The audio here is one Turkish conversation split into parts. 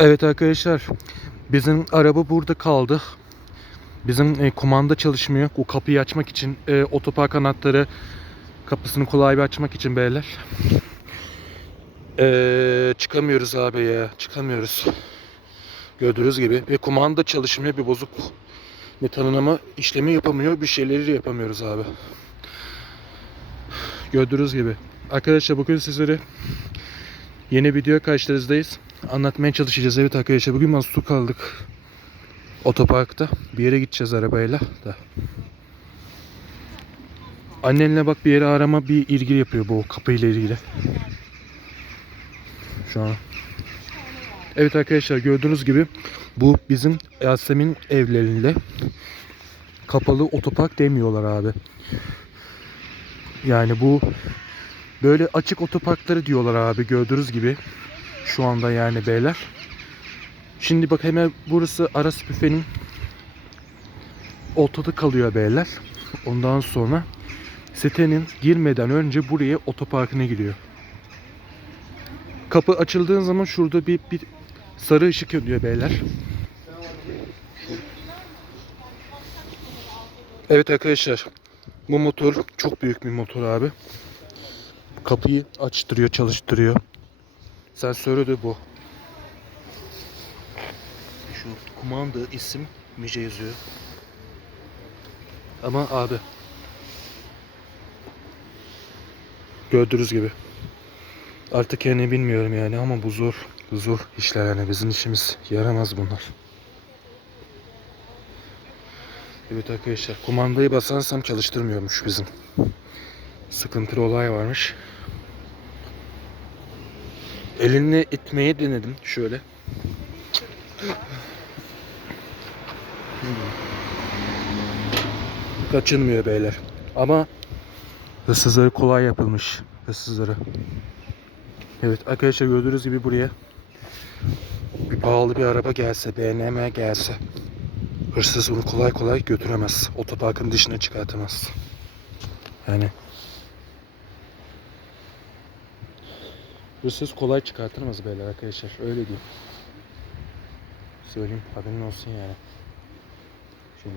Evet arkadaşlar bizim araba burada kaldı. Bizim e, kumanda çalışmıyor. O kapıyı açmak için e, otopark anahtarı kapısını kolay bir açmak için beyler. E, çıkamıyoruz abi ya çıkamıyoruz. Gördüğünüz gibi ve kumanda çalışmıyor bir bozuk. Ne tanınama işlemi yapamıyor bir şeyleri yapamıyoruz abi. Gördüğünüz gibi. Arkadaşlar bugün sizlere yeni video karşınızdayız. Anlatmaya çalışacağız. Evet arkadaşlar bugün mahsur kaldık. Otoparkta. Bir yere gideceğiz arabayla da. Annenle bak bir yere arama bir ilgi yapıyor bu kapıyla ilgili. Şu an. Evet arkadaşlar gördüğünüz gibi bu bizim Yasemin evlerinde kapalı otopark demiyorlar abi. Yani bu böyle açık otoparkları diyorlar abi gördüğünüz gibi. Şu anda yani beyler. Şimdi bak hemen burası Aras Büfe'nin ortada kalıyor beyler. Ondan sonra sitenin girmeden önce buraya otoparkına giriyor. Kapı açıldığın zaman şurada bir, bir sarı ışık yanıyor beyler. Evet arkadaşlar. Bu motor çok büyük bir motor abi. Kapıyı açtırıyor, çalıştırıyor. Sensörü de bu. Şu kumanda isim Mice yazıyor. Ama abi gördüğünüz gibi artık yani bilmiyorum yani ama bu zor bu zor işler yani bizim işimiz yaramaz bunlar. Evet arkadaşlar kumandayı basarsam çalıştırmıyormuş bizim. Sıkıntılı olay varmış. Elinle itmeye denedim şöyle. Kaçınmıyor beyler. Ama hırsızları kolay yapılmış. Hırsızları. Evet arkadaşlar gördüğünüz gibi buraya bir pahalı bir araba gelse, BNM gelse hırsız bunu kolay kolay götüremez. Otoparkın dışına çıkartamaz. Yani hırsız kolay çıkartamaz beyler arkadaşlar. Öyle diyeyim. Söyleyeyim haberin olsun yani. Şimdi.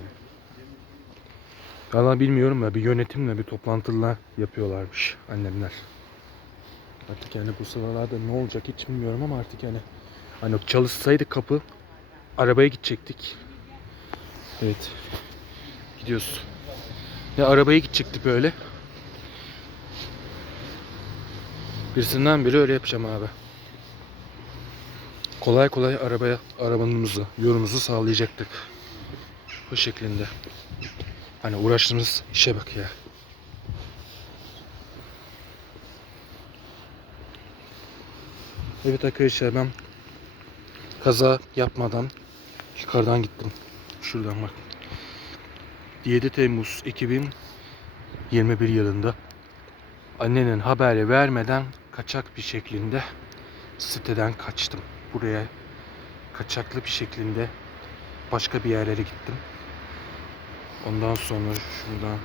Valla bilmiyorum ya bir yönetimle bir toplantılar yapıyorlarmış annemler. Artık yani bu sıralarda ne olacak hiç bilmiyorum ama artık yani hani çalışsaydı kapı arabaya gidecektik. Evet. Gidiyoruz. Ya arabaya gidecektik böyle. Birisinden biri öyle yapacağım abi. Kolay kolay arabaya arabanımızı, yolumuzu sağlayacaktık. Bu şeklinde. Hani uğraştığımız işe bak ya. Evet arkadaşlar ben kaza yapmadan yukarıdan gittim. Şuradan bak. 7 Temmuz 2021 yılında annenin haberi vermeden kaçak bir şeklinde siteden kaçtım. Buraya kaçaklı bir şeklinde başka bir yerlere gittim. Ondan sonra şuradan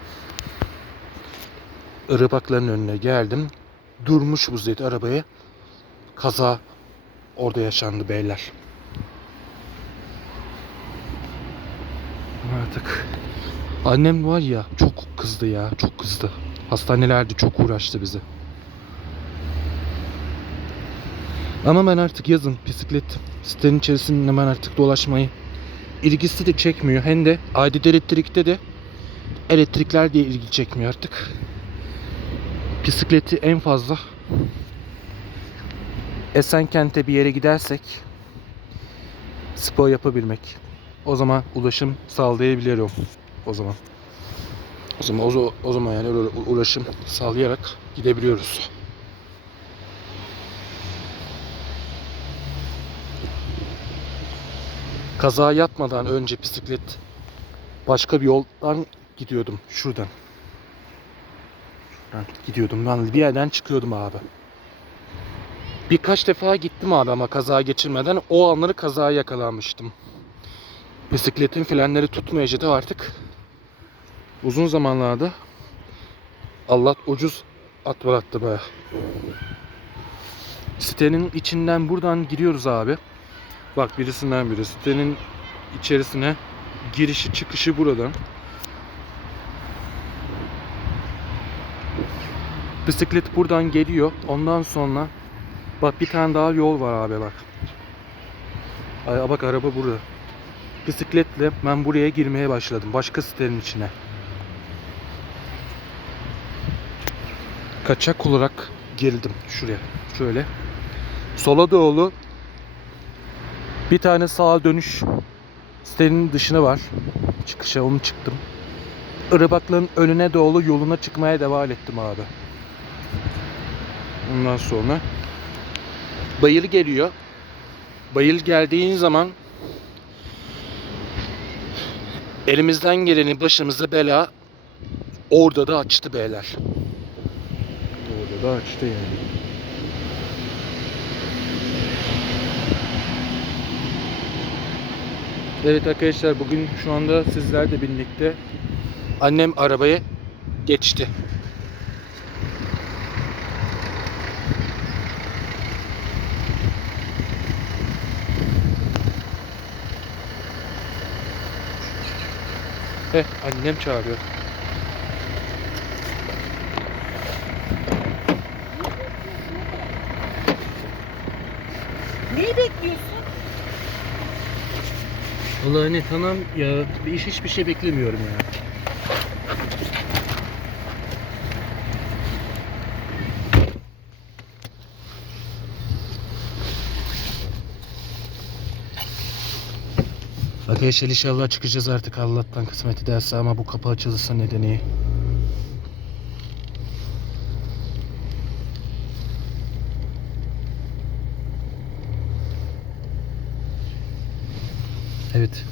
Irmakların önüne geldim. Durmuş bu zeyt arabaya. Kaza orada yaşandı beyler. Artık annem var ya çok kızdı ya çok kızdı. Hastanelerde çok uğraştı bizi. Ama ben artık yazın bisiklet sitenin içerisinde ben artık dolaşmayı ilgisi de çekmiyor. Hem de adet elektrikte de elektrikler diye ilgi çekmiyor artık. Bisikleti en fazla Esenkent'e bir yere gidersek spor yapabilmek. O zaman ulaşım sağlayabiliyorum. O zaman. O zaman o, o zaman yani öyle ulaşım sağlayarak gidebiliyoruz. Kaza yapmadan önce bisiklet başka bir yoldan gidiyordum şuradan. Şuradan gidiyordum. Ben bir yerden çıkıyordum abi. Birkaç defa gittim abi ama kaza geçirmeden o anları kazaya yakalanmıştım. Bisikletin frenleri tutmayacaktı artık. Uzun zamanlarda Allah ucuz atlattı be. Sitenin içinden buradan giriyoruz abi. Bak birisinden biri. Sitenin içerisine girişi çıkışı buradan. Bisiklet buradan geliyor. Ondan sonra bak bir tane daha yol var abi bak. Ay bak araba burada. Bisikletle ben buraya girmeye başladım. Başka sitenin içine. Kaçak olarak girdim şuraya. Şöyle. Sola doğru bir tane sağa dönüş sitenin dışına var. Çıkışa onu çıktım. Irmakların önüne doğru yoluna çıkmaya devam ettim abi. Ondan sonra bayır geliyor. Bayır geldiğin zaman elimizden geleni başımıza bela orada da açtı beyler. Da açtı yani. Evet arkadaşlar bugün şu anda sizlerle birlikte annem arabaya geçti. Heh annem çağırıyor. Vallahi anne tamam ya iş hiçbir şey beklemiyorum ya. Arkadaşlar inşallah çıkacağız artık Allah'tan kısmet ederse ama bu kapı açılırsa nedeni. Evet.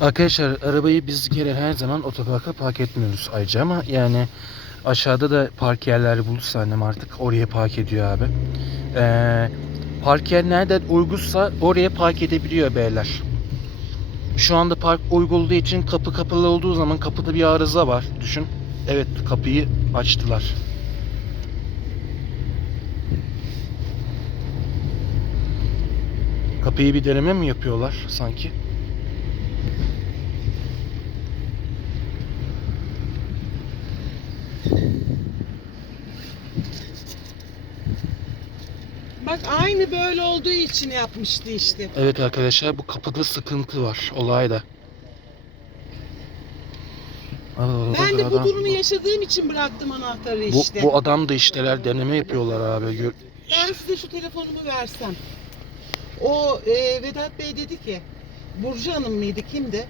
Arkadaşlar arabayı biz gene her zaman otoparka park etmiyoruz ayrıca ama yani aşağıda da park yerleri bulursa annem artık oraya park ediyor abi. Ee, park yer nereden uygunsa oraya park edebiliyor beyler. Şu anda park uygun olduğu için kapı kapalı olduğu zaman kapıda bir arıza var. Düşün. Evet kapıyı açtılar. Kapıyı bir deneme mi yapıyorlar sanki? Bak aynı böyle olduğu için yapmıştı işte. Evet arkadaşlar bu kapıda sıkıntı var olayda. Ben de bu durumu yaşadığım için bıraktım anahtarı bu, işte. bu adam da işteler deneme yapıyorlar abi. Gör- Ben size şu telefonumu versem. O e, Vedat Bey dedi ki Burcu Hanım mıydı kimdi?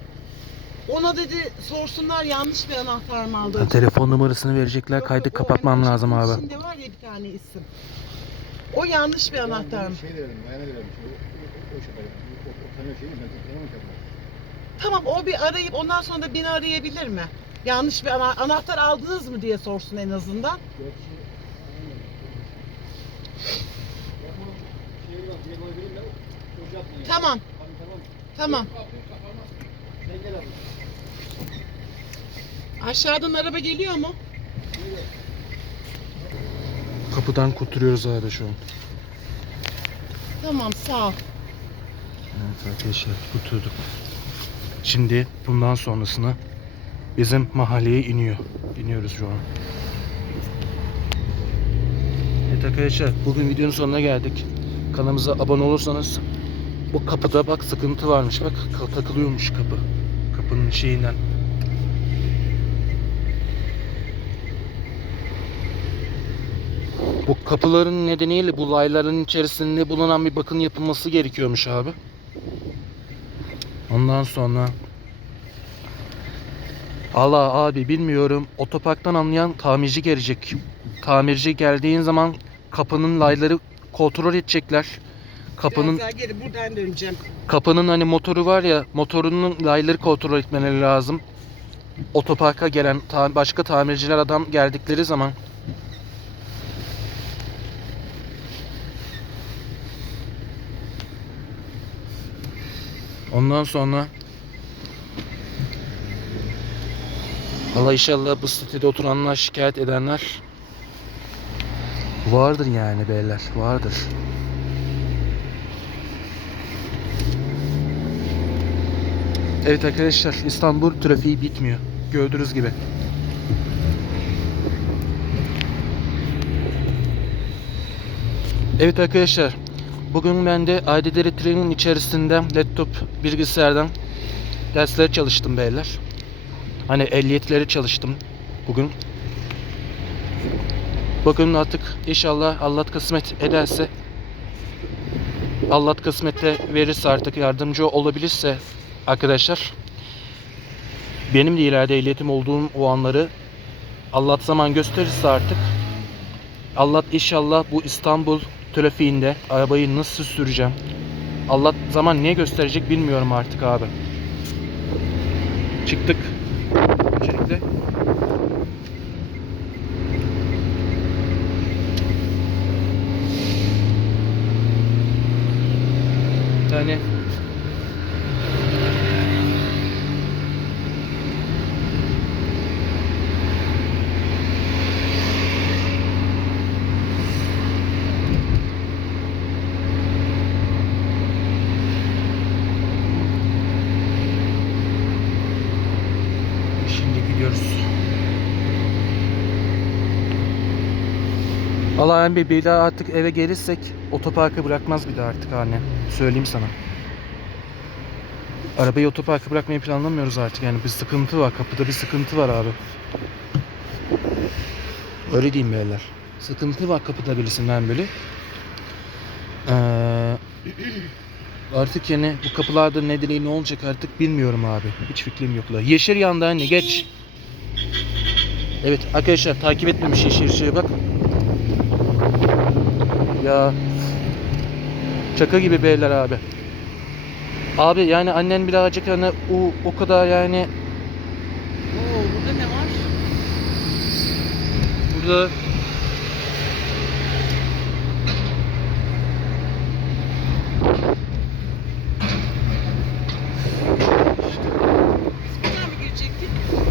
Ona dedi sorsunlar yanlış bir anahtar mı aldı? Ha, telefon numarasını verecekler kaydı kapatmam lazım abi. içinde var ya bir tane isim. O yanlış bir anahtar mı? Şey derim, bayana derim. O, o, şey derim. O, o tanıyor şeyi, ben tanımam ki. Tamam o bir arayıp ondan sonra da beni arayabilir mi? Yanlış bir ana- anahtar aldınız mı diye sorsun en azından. Tamam. Tamam. Aşağıdan araba geliyor mu? Kapıdan kurtuluyoruz abi şu an. Tamam sağ ol. Evet arkadaşlar kurtulduk. Şimdi bundan sonrasını bizim mahalleye iniyor. İniyoruz şu an. Evet arkadaşlar bugün videonun sonuna geldik. Kanalımıza abone olursanız bu kapıda bak sıkıntı varmış bak takılıyormuş kapı. Kapının şeyinden. Bu kapıların nedeniyle bu layların içerisinde bulunan bir bakın yapılması gerekiyormuş abi. Ondan sonra Allah abi bilmiyorum otoparktan anlayan tamirci gelecek. Tamirci geldiğin zaman kapının layları kontrol edecekler. Kapının Biraz daha geri buradan döneceğim. kapının hani motoru var ya motorunun layları kontrol etmeleri lazım. Otoparka gelen ta- başka tamirciler adam geldikleri zaman Ondan sonra Allah inşallah bu sitede oturanlar şikayet edenler vardır yani beyler vardır. Evet arkadaşlar İstanbul trafiği bitmiyor. Gördüğünüz gibi. Evet arkadaşlar. Bugün ben de aileleri trenin içerisinde laptop bilgisayardan dersler çalıştım beyler. Hani ehliyetleri çalıştım bugün. Bugün artık inşallah Allah kısmet ederse Allah kısmette verirse artık yardımcı olabilirse arkadaşlar benim de ileride ehliyetim olduğum o anları Allah zaman gösterirse artık Allah inşallah bu İstanbul trafiğinde arabayı nasıl süreceğim Allah zaman ne gösterecek bilmiyorum artık abi. Çıktık. Öncelikle. Bir tane Şimdi gidiyoruz. Allah bir bir daha artık eve gelirsek otoparka bırakmaz bir daha artık anne. Söyleyeyim sana. Arabayı otoparka bırakmayı planlamıyoruz artık yani bir sıkıntı var. Kapıda bir sıkıntı var abi. Öyle diyeyim beyler. Sıkıntı var kapıda birisinden böyle. Ee, artık yani bu kapılarda nedeni ne olacak artık bilmiyorum abi. Hiç fikrim yok. Yeşil yandı anne geç. Evet arkadaşlar takip etmemiş yeşil ışığı bak. Ya şaka gibi beyler abi. Abi yani annen birazcık hani o, o kadar yani Oo burada ne var? burada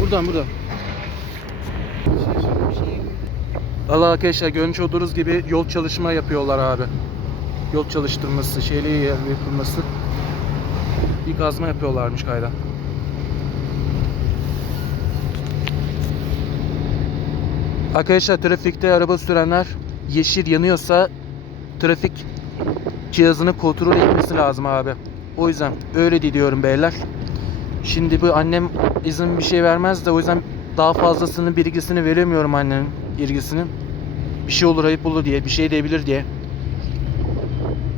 Buradan buradan buradan. Şaşırdım şey. Allah arkadaşlar görmüş olduğunuz gibi yol çalışma yapıyorlar abi. Yol çalıştırması, şeyli yapılması. Bir kazma yapıyorlarmış kayda. Arkadaşlar trafikte araba sürenler yeşil yanıyorsa trafik cihazını kontrol etmesi lazım abi. O yüzden öyle diyorum beyler. Şimdi bu annem izin bir şey vermez de o yüzden daha fazlasının bilgisini veremiyorum annenin ilgisini. Bir şey olur ayıp olur diye, bir şey diyebilir diye.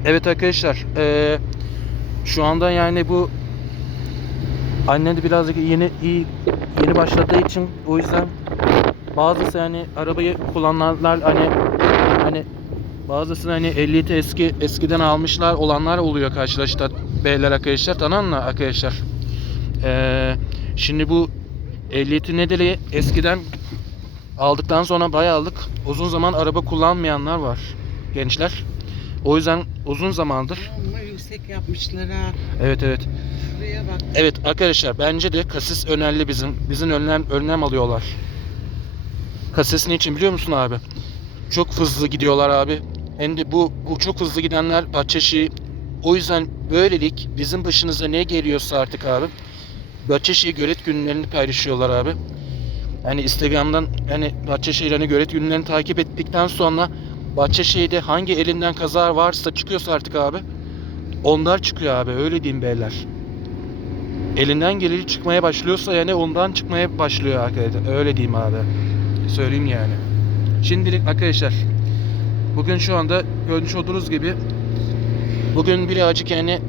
Evet arkadaşlar, eee, şu anda yani bu annem de birazcık yeni iyi yeni başladığı için o yüzden bazısı hani arabayı kullananlar hani hani bazısı hani ehliyeti eski eskiden almışlar olanlar oluyor karşılaşta beyler arkadaşlar tamam arkadaşlar? Eee, şimdi bu ehliyeti nedeni eskiden aldıktan sonra bayağı aldık. Uzun zaman araba kullanmayanlar var gençler. O yüzden uzun zamandır. Amma yüksek yapmışlar ha. Evet evet. Şuraya bak. Evet arkadaşlar bence de kasis önemli bizim. Bizim önlem önlem alıyorlar. Kasis ne için biliyor musun abi? Çok hızlı gidiyorlar abi. Hem de bu, bu çok hızlı gidenler Bahçeşehir. O yüzden böylelik bizim başınıza ne geliyorsa artık abi. Bahçeşehir gölet günlerini paylaşıyorlar abi. Yani Instagram'dan hani Bahçeşehir hani gölet günlerini takip ettikten sonra Bahçeşehir'de hangi elinden kaza varsa çıkıyorsa artık abi. Onlar çıkıyor abi öyle diyeyim beyler elinden geleni çıkmaya başlıyorsa yani ondan çıkmaya başlıyor arkadaşlar. Öyle diyeyim abi. Söyleyeyim yani. Şimdilik arkadaşlar bugün şu anda görmüş olduğunuz gibi bugün birazcık yani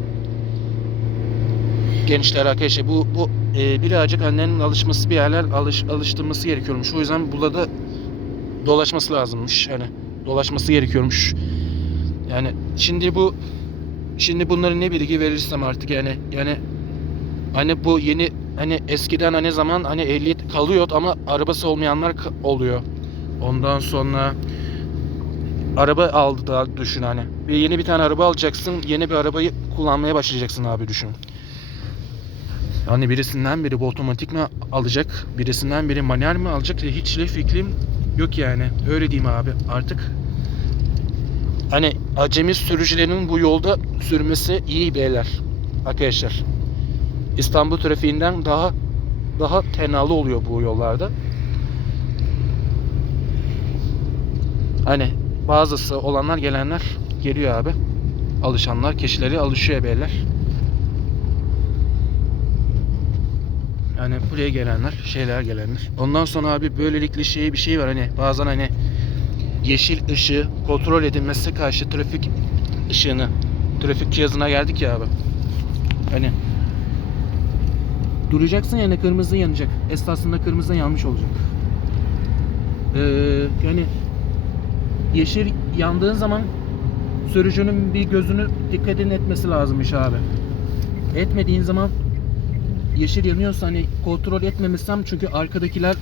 gençler arkadaşlar bu bu e, birazcık annenin alışması bir yerler alış, alıştırması gerekiyormuş. O yüzden burada dolaşması lazımmış. Hani dolaşması gerekiyormuş. Yani şimdi bu şimdi bunları ne bilgi verirsem artık yani yani Hani bu yeni hani eskiden hani zaman hani ehliyet kalıyor ama arabası olmayanlar oluyor. Ondan sonra araba aldı da düşün hani. Bir yeni bir tane araba alacaksın. Yeni bir arabayı kullanmaya başlayacaksın abi düşün. Hani birisinden biri bu otomatik mi alacak, birisinden biri manuel mi alacak hiç de fikrim yok yani. Öyle diyeyim abi artık. Hani acemi sürücülerin bu yolda sürmesi iyi beyler. Arkadaşlar. İstanbul trafiğinden daha daha tenalı oluyor bu yollarda. Hani bazısı olanlar gelenler geliyor abi. Alışanlar kişileri alışıyor beyler. Yani buraya gelenler, şeyler gelenler. Ondan sonra abi böylelikle şey bir şey var hani bazen hani yeşil ışığı kontrol edilmesi karşı trafik ışığını trafik cihazına geldik ya abi. Hani duracaksın yani kırmızı yanacak. Esasında kırmızı yanmış olacak. Ee, yani yeşil yandığın zaman sürücünün bir gözünü dikkatin etmesi lazımmış abi. Etmediğin zaman yeşil yanıyorsa hani kontrol etmemişsem çünkü arkadakiler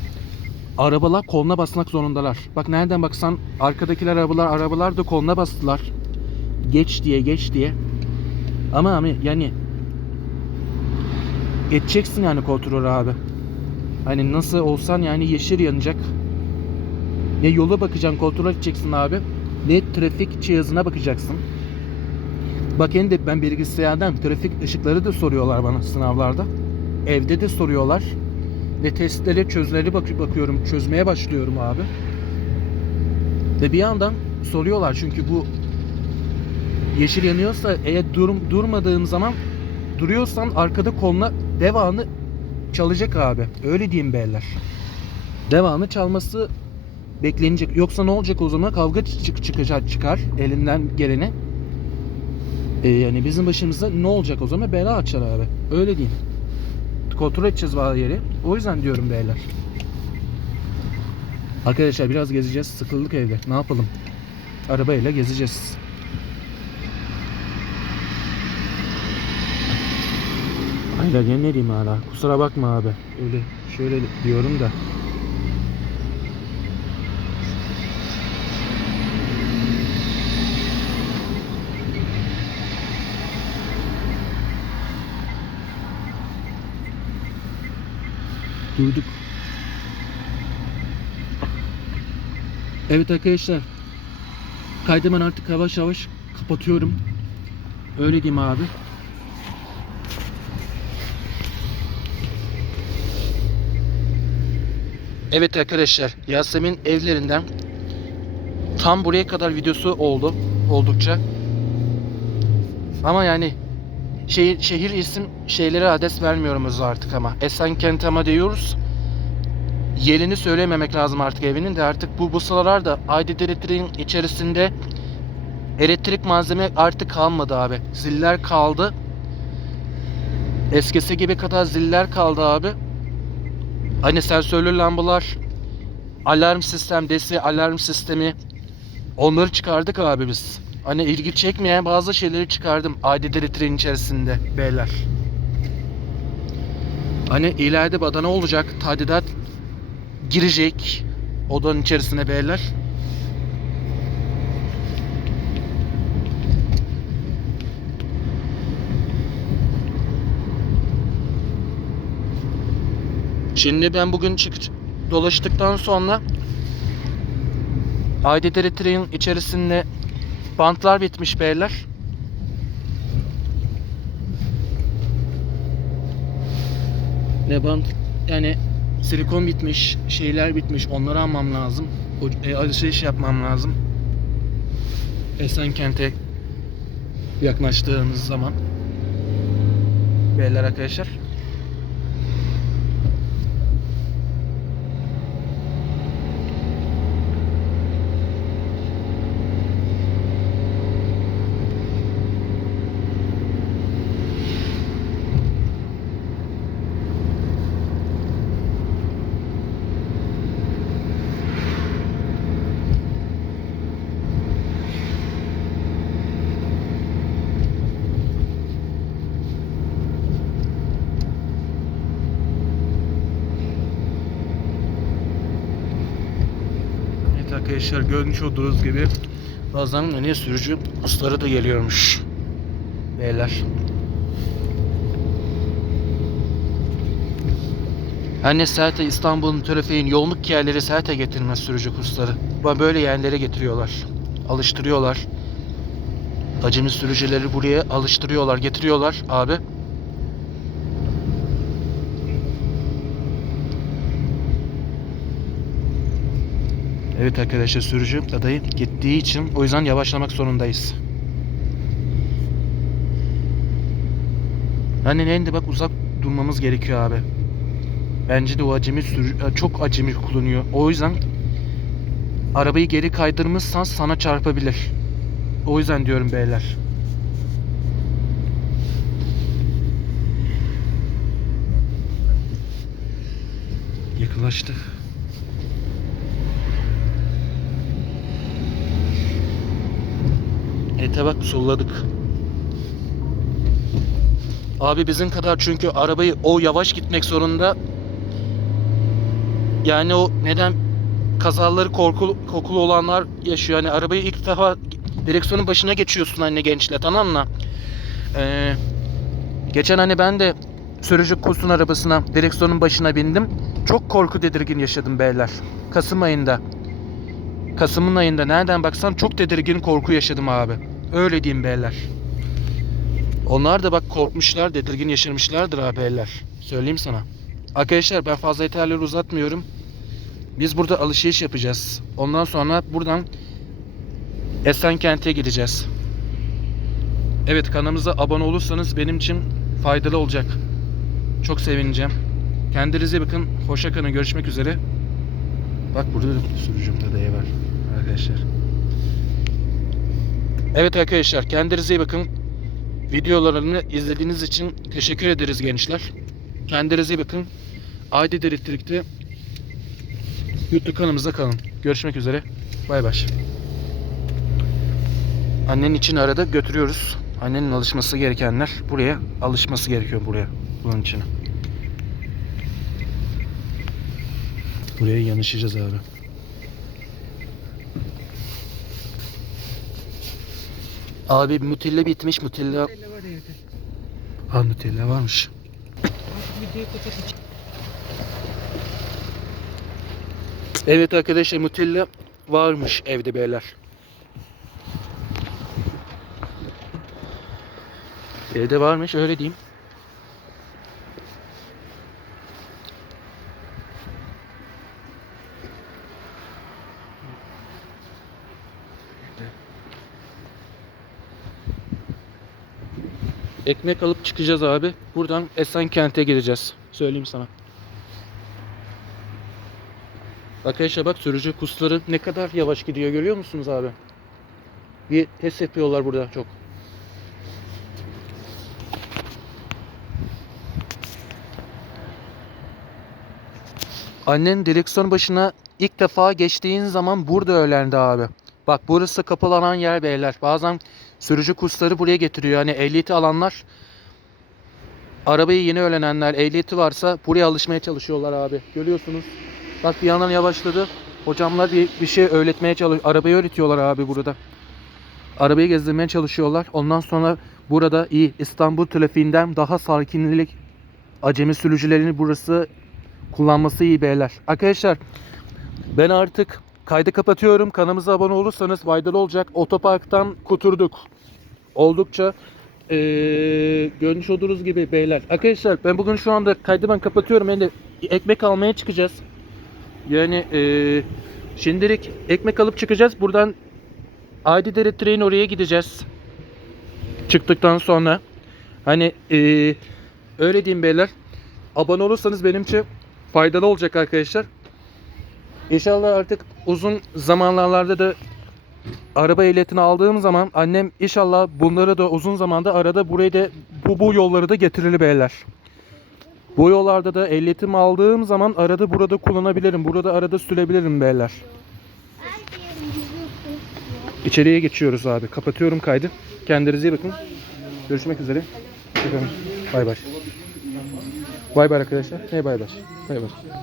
arabalar koluna basmak zorundalar. Bak nereden baksan arkadakiler arabalar arabalar da koluna bastılar. Geç diye geç diye. Ama ama yani geçeceksin yani kontrol abi. Hani nasıl olsan yani yeşil yanacak. Ne yola bakacaksın kontrol edeceksin abi. Ne trafik cihazına bakacaksın. Bak de ben bilgisayardan trafik ışıkları da soruyorlar bana sınavlarda. Evde de soruyorlar. Ve testlere çözleri bak bakıyorum. Çözmeye başlıyorum abi. Ve bir yandan soruyorlar çünkü bu yeşil yanıyorsa eğer durum durmadığım zaman duruyorsan arkada koluna devamlı çalacak abi. Öyle diyeyim beyler. Devamlı çalması beklenecek. Yoksa ne olacak o zaman? Kavga çık çıkacak çıkar elinden geleni. Ee, yani bizim başımıza ne olacak o zaman? Bela açar abi. Öyle diyeyim. Kontrol edeceğiz bazı yeri. O yüzden diyorum beyler. Arkadaşlar biraz gezeceğiz. Sıkıldık evde. Ne yapalım? Arabayla gezeceğiz. Hayır ya ne diyeyim hala. Kusura bakma abi. Öyle şöyle diyorum da. Durduk. Evet arkadaşlar. Kaydı ben artık yavaş yavaş kapatıyorum. Öyle diyeyim abi. Evet arkadaşlar Yasemin evlerinden tam buraya kadar videosu oldu oldukça. Ama yani şehir, şehir isim şeylere adres vermiyoruz artık ama. Esenkent ama diyoruz. Yerini söylememek lazım artık evinin de artık bu bu sıralarda Aydın elektriğin içerisinde elektrik malzeme artık kalmadı abi. Ziller kaldı. Eskisi gibi kadar ziller kaldı abi. Hani sensörlü lambalar, alarm sistem, desi alarm sistemi onları çıkardık abi biz. Hani ilgi çekmeyen bazı şeyleri çıkardım Aydın elektriğin içerisinde beyler. Hani ileride badana olacak, tadilat girecek odanın içerisine beyler. Şimdi ben bugün çık dolaştıktan sonra Aydın elektriğin içerisinde bantlar bitmiş beyler. Ne bant? Yani silikon bitmiş, şeyler bitmiş. Onları almam lazım. E, alışveriş yapmam lazım. Esenkent'e yaklaştığımız zaman. Beyler arkadaşlar. Evet arkadaşlar görmüş olduğunuz gibi bazen hani sürücü ustaları da geliyormuş. Beyler. Anne zaten İstanbul'un trafiğin yoğunluk yerleri zaten getirmez sürücü kursları. Böyle yerlere getiriyorlar. Alıştırıyorlar. Acemi sürücüleri buraya alıştırıyorlar, getiriyorlar abi. Evet arkadaşlar sürücü adayı gittiği için o yüzden yavaşlamak zorundayız. Hani neydi bak uzak durmamız gerekiyor abi. Bence de o acemi sürü çok acemi kullanıyor. O yüzden arabayı geri kaydırmışsan sana çarpabilir. O yüzden diyorum beyler. Yakınlaştı. Ete bak solladık. Abi bizim kadar çünkü arabayı o yavaş gitmek zorunda. Yani o neden kazaları korkulu, kokulu olanlar yaşıyor. Hani arabayı ilk defa direksiyonun başına geçiyorsun anne gençle tamam mı? Ee, geçen hani ben de sürücü kursun arabasına direksiyonun başına bindim. Çok korku tedirgin yaşadım beyler. Kasım ayında. Kasım'ın ayında nereden baksam çok tedirgin korku yaşadım abi. Öyle diyeyim beyler. Onlar da bak korkmuşlar, tedirgin yaşamışlardır abi beyler. Söyleyeyim sana. Arkadaşlar ben fazla yeterleri uzatmıyorum. Biz burada alışveriş yapacağız. Ondan sonra buradan Esenkent'e gideceğiz. Evet kanalımıza abone olursanız benim için faydalı olacak. Çok sevineceğim. Kendinize bakın. Hoşça kalın. Görüşmek üzere. Bak burada da sürücümde dayı var arkadaşlar. Evet arkadaşlar kendinize iyi bakın. Videolarını izlediğiniz için teşekkür ederiz gençler. Kendinize iyi bakın. Aydi Elektrik'te YouTube kanalımızda kalın. Görüşmek üzere. Bay bay. Annenin için arada götürüyoruz. Annenin alışması gerekenler buraya alışması gerekiyor buraya. Bunun için. Buraya yanışacağız abi. Abi Nutella bitmiş Nutella. Böyle var evde. Ha Nutella varmış. Evet arkadaşlar Nutella varmış evde beyler. Evde varmış öyle diyeyim. Ekmek alıp çıkacağız abi. Buradan Esenkent'e gideceğiz. Söyleyeyim sana. Arkadaşlar bak sürücü kursları ne kadar yavaş gidiyor görüyor musunuz abi? Bir test yapıyorlar burada çok. Annen direksiyon başına ilk defa geçtiğin zaman burada öğrendi abi. Bak burası kapalanan yer beyler. Bazen sürücü kursları buraya getiriyor. Hani ehliyeti alanlar arabayı yeni öğrenenler ehliyeti varsa buraya alışmaya çalışıyorlar abi. Görüyorsunuz. Bak bir yandan yavaşladı. Hocamlar bir, bir şey öğretmeye çalış Arabayı öğretiyorlar abi burada. Arabayı gezdirmeye çalışıyorlar. Ondan sonra burada iyi İstanbul trafiğinden daha sakinlik acemi sürücülerini burası kullanması iyi beyler. Arkadaşlar ben artık kaydı kapatıyorum. Kanalımıza abone olursanız faydalı olacak. Otoparktan kuturduk. Oldukça eee görmüş olduğunuz gibi beyler. Arkadaşlar ben bugün şu anda kaydı ben kapatıyorum. Yani ekmek almaya çıkacağız. Yani eee şimdilik ekmek alıp çıkacağız. Buradan Aydidere Train oraya gideceğiz. Çıktıktan sonra. Hani eee öyle diyeyim beyler. Abone olursanız benim için faydalı olacak arkadaşlar. İnşallah artık uzun zamanlarda da araba ehliyetini aldığım zaman annem inşallah bunları da uzun zamanda arada burayı da bu, bu yolları da getirili beyler. Bu yollarda da ehliyetimi aldığım zaman arada burada kullanabilirim. Burada arada sürebilirim beyler. İçeriye geçiyoruz abi. Kapatıyorum kaydı. Kendinize iyi bakın. Görüşmek üzere. Bay bay. Bay bay arkadaşlar. Hey bay bay. Bay bay.